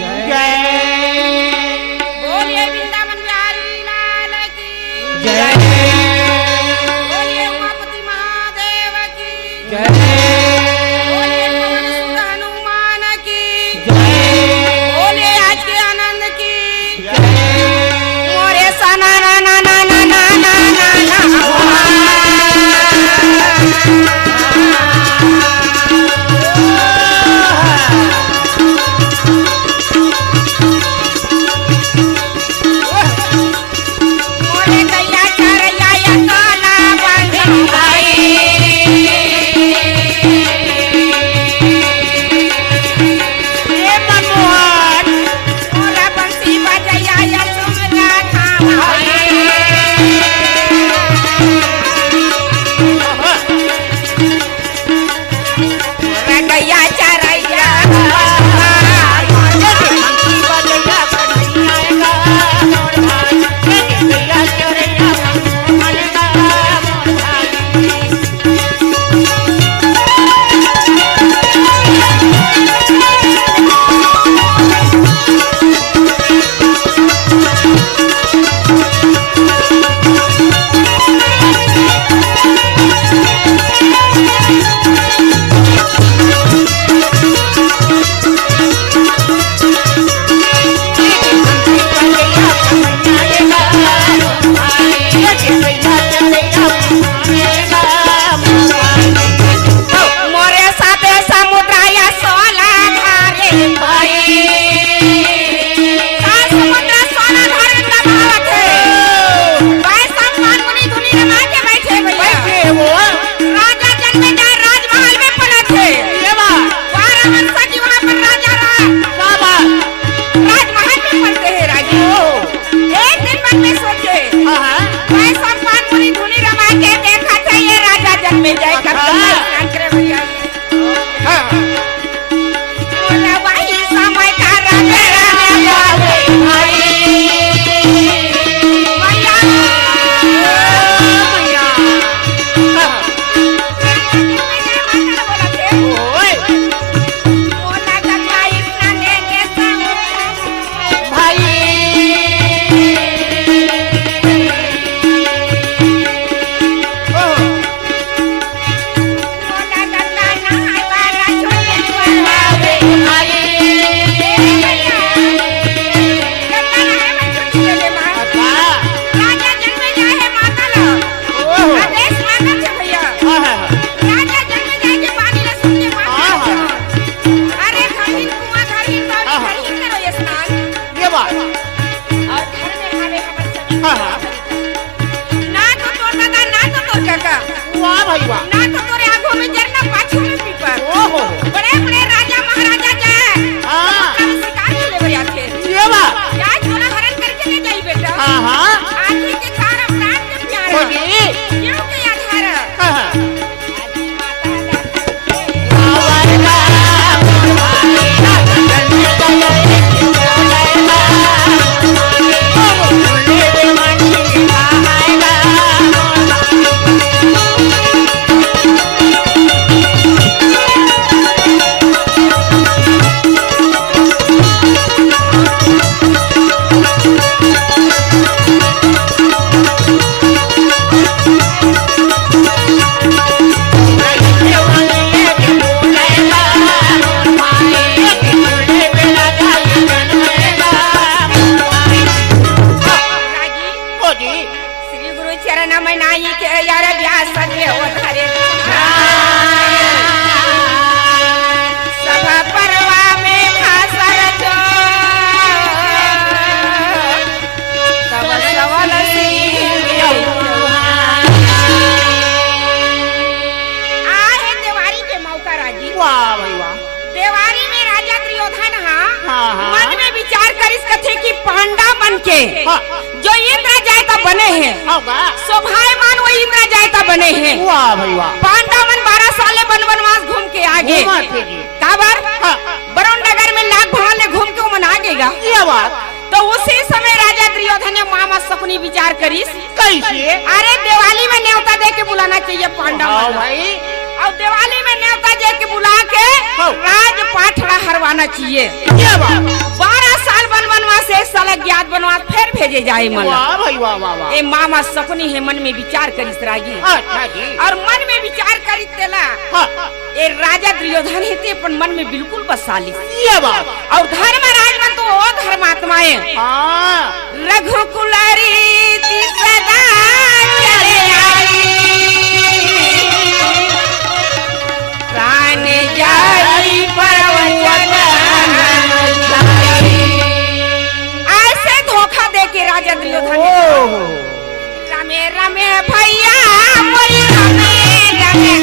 जय। बोलिए वृंदावन बिहारी लाल की जय। बोलिए उमापति महादेव की जय। बोलिए पवन सुत हनुमान की जय। बोलिए आज के आनंद की जय। मोरे सना ना ना ना ना ना ना ना ना मोरे गैया चरैया या काला बंसी भाई ए मनमोहन मोरा बंसी बजैया या सुमला खावा मोरा गैया चरैया मोरे साथे समुद्राया सोला धारे भाई समुद्र सोना धारे दबावत है भाई सम्मान मुनि धुनी रमा के बैठे भैया राजा जन्मे जाए राजमहल में पलट है वारा वंशा की वहां पर राजा रहा राजमहल में पलटे है राजी एक दिन मन में सोचे भाई सम्मान मुनि धुनी रमा के देखा था ये राजा जन्मे जाए कब स्नान करे भैया बोला भाई समय का राजा राजा भाई भैया बोला गंगा स्नान देंगे बोला गंगा नहाय वाला छोटे वाला गंगा नहाय में छुट्टी ले ले मां राजा जन्मे जाए माता लो आदेश मांगा थे भैया राजा जन्मे जाए के पानी ले सुन के माता अरे घड़ी कुआं घड़ी घड़ी करो ये स्नान और घर में हमें हमर सभी ना तो तोर दादा ना तो तोर काका ना तो तोरे आगो में जरना पाछू में पीपर बड़े बड़े राजा महाराजा जाए हम शिकार के लेवर आथे क्या छोरा हरण करके ले जाई बेटा आदमी के खारा प्राण के प्यारा क्यों के आधार राजी श्री गुरु चरण में नाई के यार व्यास के उधारे सभा परवा में भाषण जो तब सवल सिंह आहे देवारी के मौका राजी देवारी में राजा दुर्योधन मन में विचार कर इस कथे की पांडा बन के जो इंद्र जायता बने हैं शोभायमान वो इंद्र जायता बने हैं पांडा मन 12 साले वनवास घूम के आगे काबर वरुण नगर में नाग भवन ले घूम के मन आगेगा तो उसी समय राजा दुर्योधन ने मामा सपनी विचार करी कैसे अरे दिवाली में न्योता दे के बुलाना चाहिए पांडा भाई और दिवाली में न्योता दे के बुला के राजपाठ हरवा करवाना चाहिए। ये बात 12 साल वनवास से 1 साल अज्ञात वनवास फिर भेजे जाए मन। वाह भाई वाह वाह वाह। ए मामा सपनी है मन में विचार करिस रागी। अच्छा जी। और मन में विचार करिस तेला हाँ ए राजा दुर्योधन हेते अपन मन में बिल्कुल बसाली। ये बात और धर्मराज मन तो ओ धर्मात्माएं हाँ रघुकुल रीति सदा चले आई प्राण जाई परवचन ऐसे धोखा दे के राजा दुर्योधन रमे रमे भैया मोरी रमे रमे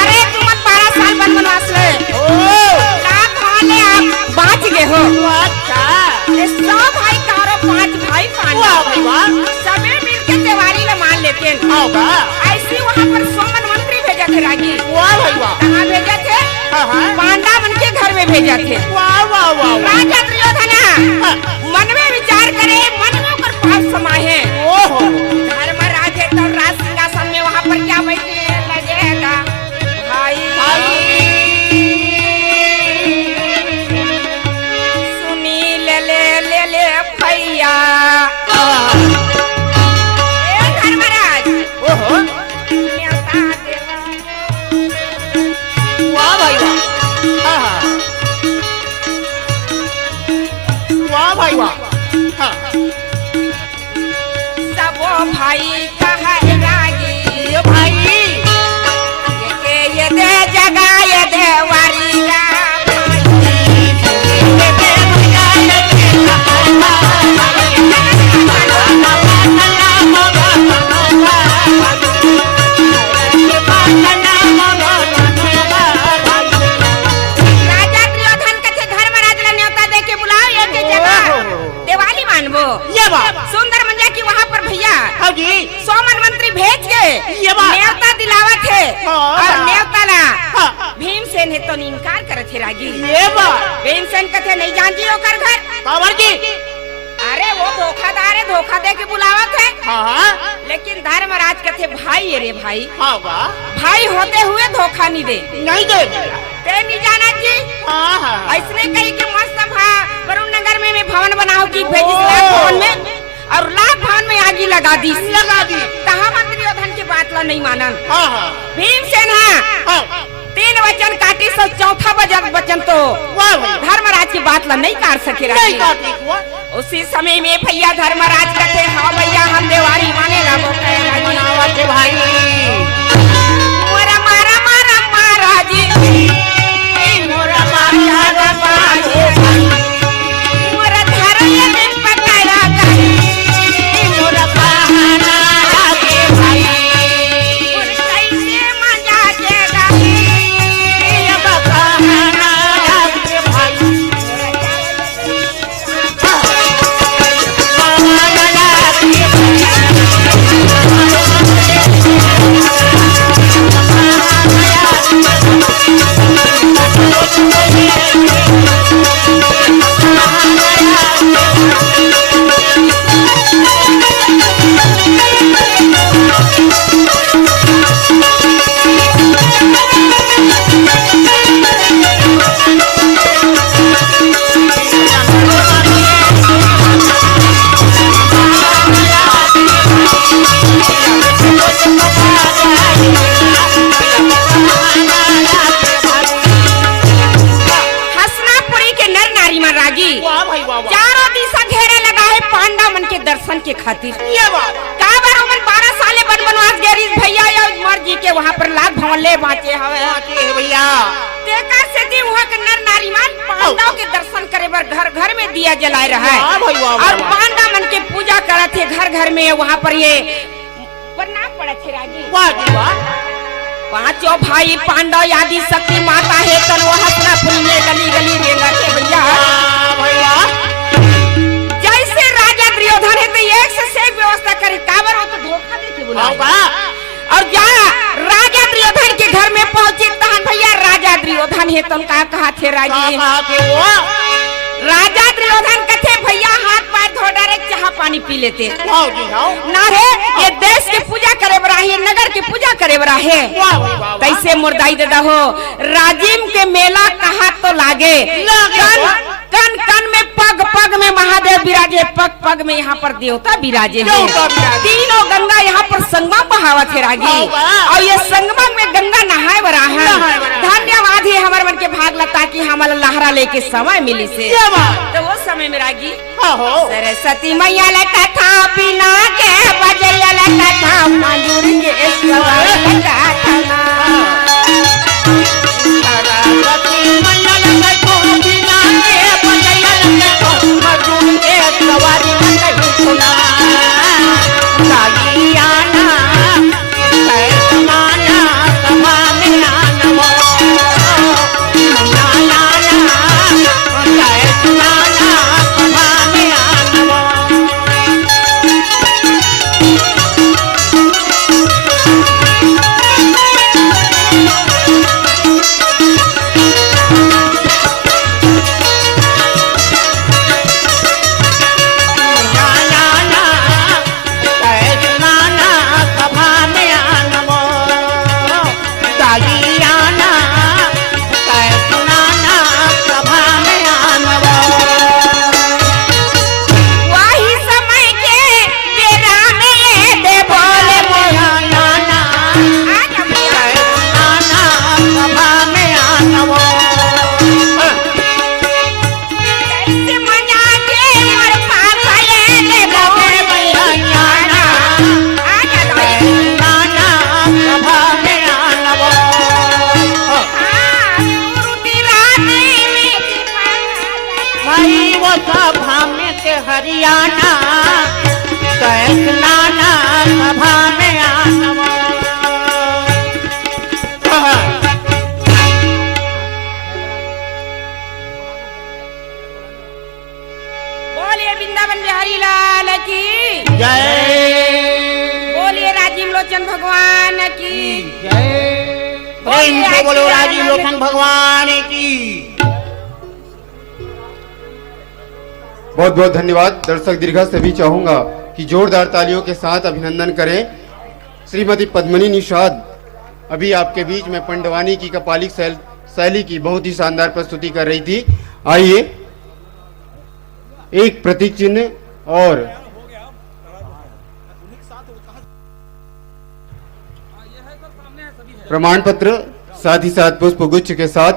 अरे तुम 12 साल वनवास ले आप बाँच गए हो। अच्छा सौ भाई कारो 5 भाई पांडव सबे मिलके तिवारी ले मान लेते हैं। ऐसी वहाँ पर सोमन मंत्री भेजा थे राजी। वाह भाई वाह। कहाँ भेजा थे? पांडा मन के घर में भेजा थे। वाह वाह वाह। राजा दुर्योधन मन में विचार करे मन में कर पाप समाये धर्मराज है तो राज सिंहासन में वहाँ पर क्या बैठे लगेगा भाई सुनी ले भैया धर्मराज न्योता देवा। वाह भाई वाह। वाह भाई वाह। सबो भाई कहा रागी ये भाई ये दे जगा ये दे वारिया राजा दुर्योधन कथे धर्मराज ने न्योता दे के बुलाओ ये के जगह दिवाली मानबो। ये बात सुंदर मंजा की वहाँ पर भैया हाँ जी सोमन मंत्री भेज के ये बात न्योता दिलावत है हाँ। और न्योता ना हाँ। भीमसेन है तो इनकार करे थे रागी। ये बात भीमसेन कथे नहीं जान जी होकर घर कांवर जी अरे वो धोखादार है धोखा दे के बुलावत है। हाँ लेकिन धर्मराज कथे भाई अरे भाई हाँ वाह भाई होते हुए धोखा नहीं दे नहीं दे ते नहीं जाना जी। हाँ हाँ ऐसने कही के मस्त वरुण नगर में मैं भवन बनाओ की भेजिस लाख भवन में और लाख भवन में आगी लगा दी कहा मंत्री दुर्योधन की बात ला नहीं मानन। हाँ हाँ भीमसेन हाँ 3 वचन काटी सो चौथा वचन तो धर्मराज की बात ला नहीं काट सके नहीं राजी। काटी हुआ। उसी समय में भैया धर्मराज कहते हाँ भैया हम देवारी माने लागो मनावा के भाई मोरा मारा मारा मारा जी मोरा मारा मारा मोरा धरया दिन पकाया गई मोरा बहाना के भाई और कैसे मजा केगा ये बहाना के भाई दर्शन के खातिर ये बात का बार मन 12 साले बनवास गेरिस भैया या मर जी के वहां पर लाख भवन ले बाँचे हवे बाकी है भैया तेकर से दी वहां के नर नारीमान पांडव के दर्शन करे बर घर घर में दिया जलाए रहा वाह भाई, वाह, वाह, और वाह। पांडव मन के पूजा करत थे घर घर में। वहाँ पर ये प्रणाम पड़े थे राजी। वाह जी वाह। पांचों भाई पांडव आदि शक्ति माता है तन वो हंसना फूलने गली गली रेंगा थे भैया। वाह भाई वाह। जैसे राजा दुर्योधन है तो एक से एक व्यवस्था करे काबर हो तो धोखा देके बुलाओ। और जहाँ राजा दुर्योधन के घर में पहुंचे तहन भैया राजा दुर्योधन है तो उनका कहा थे राजी। कहा के वो राजा दुर्योधन कथे भैया हाथ पैर धो डायरेक्ट चाह पानी पी लेते वाह जी वाह। ना है ये देश की पूजा करे बरा है नगर की पूजा करे बरा है। वाह भाई वाह। तैसे मुर्दाई देदा हो राजिम के मेला कहा तो लागे कन कन में पग पग में महादेव विराजे पग पग में यहाँ पर देवता विराजे हैं। देवता विराजे। तीनों गंगा यहाँ पर संगमा बहावत है रागी। वाह। और ये संगमा में गंगा नहाए बरा है। नहाए बरा है। धन्यवाद है हमारे मन के भाग लता की हमारा लहरा लेके समय मिली से। क्या बात। तो वो समय में रागी हो सरस्वती मैया ला कथा बिना के बजैया ला कथा मयूर के सवार लगा था। सरस्वती मैया लगे तो बिना के बजैया लगे तो मजूर के सवारी लगे सुना। सालियाना कैसमाना सभा में आनमो। नाना कैसमाना सभा में आनमो। वही समय के बेरा में ये दे बोले मोया नाना आजा भैया। कैसे मजा के मोर पास आए दे बोले मोया नाना आजा भैया। हाँ, सुरुति रानी में भाई वो सभा में के हरियाणा कैसनाना सभा में आनवो। बोलिए वृंदावन बिहारी लाल की जय बोलिए राजीव लोचन भगवान की जय बोलो राजीव लोचन भगवान की। बहुत बहुत धन्यवाद दर्शक दीर्घा सभी चाहूंगा कि जोरदार तालियों के साथ अभिनंदन करें श्रीमती पद्मिनी निषाद। अभी आपके बीच में पंडवानी की कपालिक शैली की बहुत ही शानदार प्रस्तुति कर रही थी। आइए एक प्रतीक चिन्ह और प्रमाण पत्र साथ ही साथ पुष्प गुच्छ के साथ